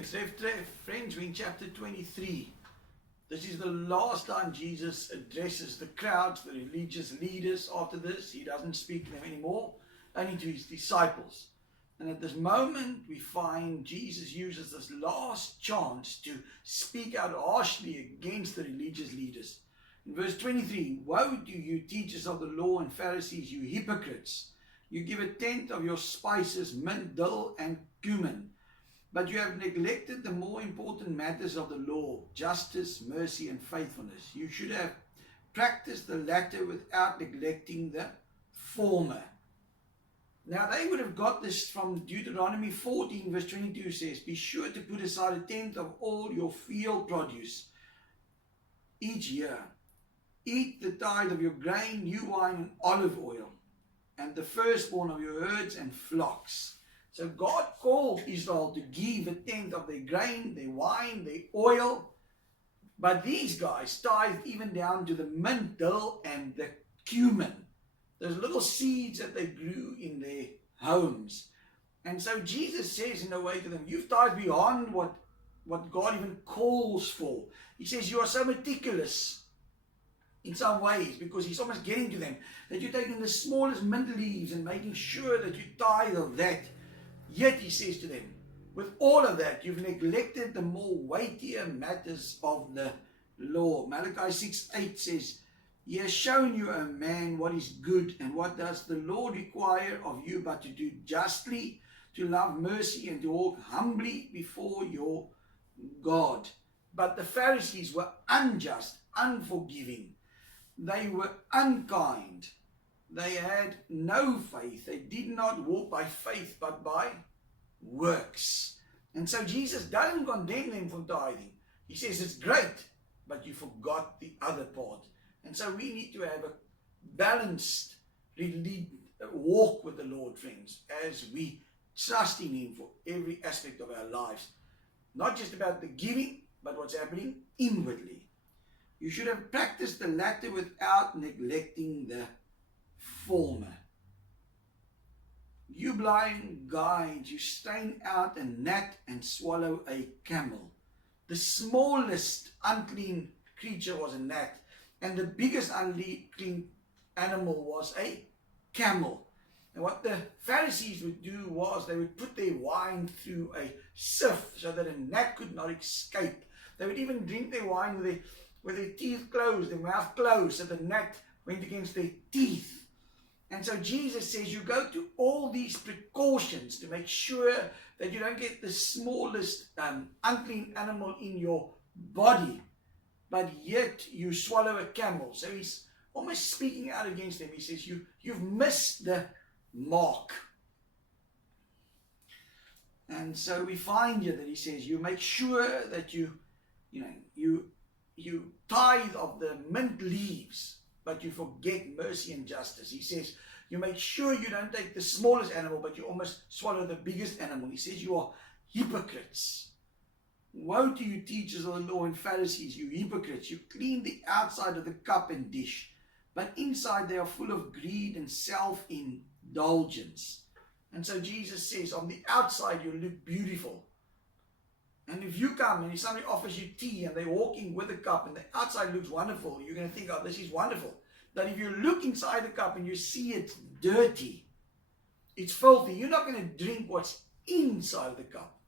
It's friends, we're in chapter 23. This is the last time Jesus addresses the crowds, the religious leaders. After this, he doesn't speak to them anymore, only to his disciples. And at this moment, we find Jesus uses this last chance to speak out harshly against the religious leaders. In verse 23, "Woe to you, teachers of the law and Pharisees, you hypocrites! You give a tenth of your spices, mint, dill, and cumin. But you have neglected the more important matters of the law, justice, mercy, and faithfulness. You should have practiced the latter without neglecting the former." Now they would have got this from Deuteronomy 14 verse 22 says, "Be sure to put aside a tenth of all your field produce each year. Eat the tithe of your grain, new wine, and olive oil, and the firstborn of your herds and flocks." So God called Israel to give a tenth of their grain, their wine, their oil. But these guys tithed even down to the mint, dill, and the cumin. Those little seeds that they grew in their homes. And so Jesus says in a way to them, you've tithed beyond what God even calls for. He says you are so meticulous in some ways, because he's almost getting to them, that you're taking the smallest mint leaves and making sure that you tithe of that. Yet he says to them, with all of that, you've neglected the more weightier matters of the law. Malachi 6:8 says, "He has shown you, O man, what is good, and what does the Lord require of you but to do justly, to love mercy, and to walk humbly before your God." But the Pharisees were unjust, unforgiving. They were unkind. They had no faith. They did not walk by faith, but by works. And so Jesus doesn't condemn them for tithing. He says it's great, but you forgot the other part. And so we need to have a balanced walk with the Lord, friends, as we trust in him for every aspect of our lives. Not just about the giving, but what's happening inwardly. You should have practiced the latter without neglecting the former. You blind guides, you strain out a gnat and swallow a camel. The smallest unclean creature was a gnat, and the biggest unclean animal was a camel. And what the Pharisees would do was they would put their wine through a sieve so that a gnat could not escape. They would even drink their wine with their teeth closed, their mouth closed, so the gnat went against their teeth. And so Jesus says you go to all these precautions to make sure that you don't get the smallest unclean animal in your body, but yet you swallow a camel. So he's almost speaking out against them. He says you've missed the mark. And so we find here that he says you make sure that you tithe of the mint leaves, but you forget mercy and justice. He says you make sure you don't take the smallest animal, but you almost swallow the biggest animal. He says you are hypocrites. Woe to you, teachers of the law and Pharisees, you hypocrites! You clean the outside of the cup and dish, but inside they are full of greed and self-indulgence. And so Jesus says on the outside you look beautiful. And if you come and if somebody offers you tea and they're walking with a cup and the outside looks wonderful, you're going to think, oh, this is wonderful. But if you look inside the cup and you see it's dirty, it's filthy, you're not going to drink what's inside the cup.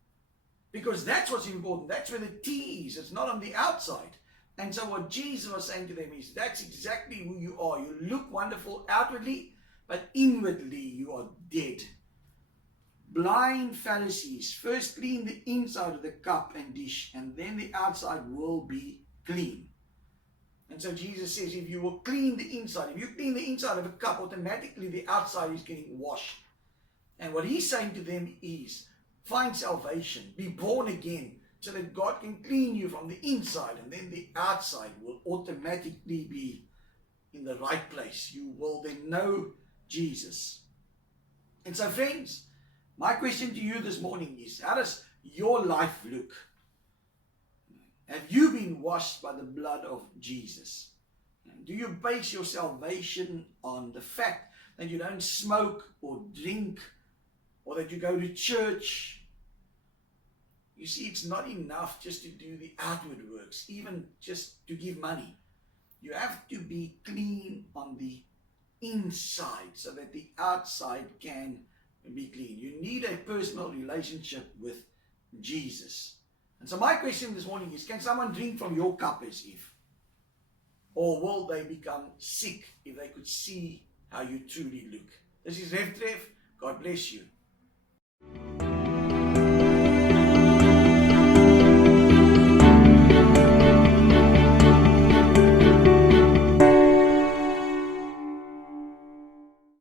Because that's what's important. That's where the tea is. It's not on the outside. And so what Jesus was saying to them is, that's exactly who you are. You look wonderful outwardly, but inwardly you are dead. Blind Pharisees, first clean the inside of the cup and dish, and then the outside will be clean. And so Jesus says, if you will clean the inside, if you clean the inside of a cup, automatically the outside is getting washed. And what he's saying to them is, find salvation, be born again, so that God can clean you from the inside, and then the outside will automatically be in the right place. You will then know Jesus. And so, friends, my question to you this morning is, how does your life look? Have you been washed by the blood of Jesus? Do you base your salvation on the fact that you don't smoke or drink, or that you go to church? you see, it's not enough just to do the outward works, even just to give money. You have to be clean on the inside so that the outside can be clean. You need a personal relationship with Jesus. And so my question this morning is, can someone drink from your cup as if? Or will they become sick if they could see how you truly look? This is Rev Trev. God bless you.